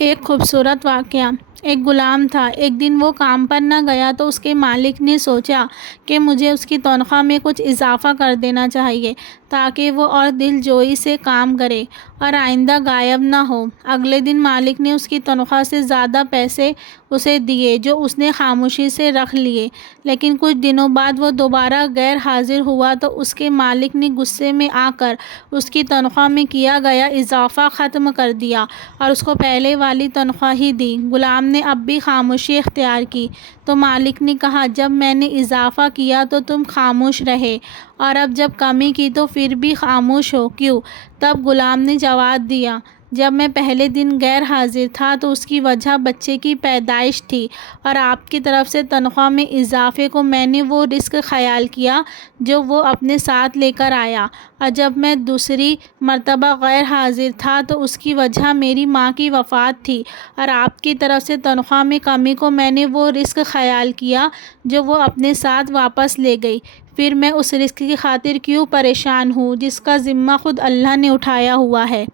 ایک خوبصورت واقعہ۔ ایک غلام تھا۔ ایک دن وہ کام پر نہ گیا تو اس کے مالک نے سوچا کہ مجھے اس کی تنخواہ میں کچھ اضافہ کر دینا چاہیے تاکہ وہ اور دل جوئی سے کام کرے اور آئندہ غائب نہ ہو۔ اگلے دن مالک نے اس کی تنخواہ سے زیادہ پیسے اسے دیے جو اس نے خاموشی سے رکھ لیے، لیکن کچھ دنوں بعد وہ دوبارہ غیر حاضر ہوا تو اس کے مالک نے غصے میں آ کر اس کی تنخواہ میں کیا گیا اضافہ ختم کر دیا اور اس کو پہلے والی تنخواہ ہی دی۔ غلام نے اب بھی خاموشی اختیار کی تو مالک نے کہا، جب میں نے اضافہ کیا تو تم خاموش رہے اور اب جب کمی کی تو پھر بھی خاموش ہو کیوں؟ تب غلام نے جواب دیا، جب میں پہلے دن غیر حاضر تھا تو اس کی وجہ بچے کی پیدائش تھی اور آپ کی طرف سے تنخواہ میں اضافے کو میں نے وہ رزق خیال کیا جو وہ اپنے ساتھ لے کر آیا، اور جب میں دوسری مرتبہ غیر حاضر تھا تو اس کی وجہ میری ماں کی وفات تھی اور آپ کی طرف سے تنخواہ میں کمی کو میں نے وہ رزق خیال کیا جو وہ اپنے ساتھ واپس لے گئی۔ پھر میں اس رزق کی خاطر کیوں پریشان ہوں جس کا ذمہ خود اللہ نے اٹھایا ہوا ہے؟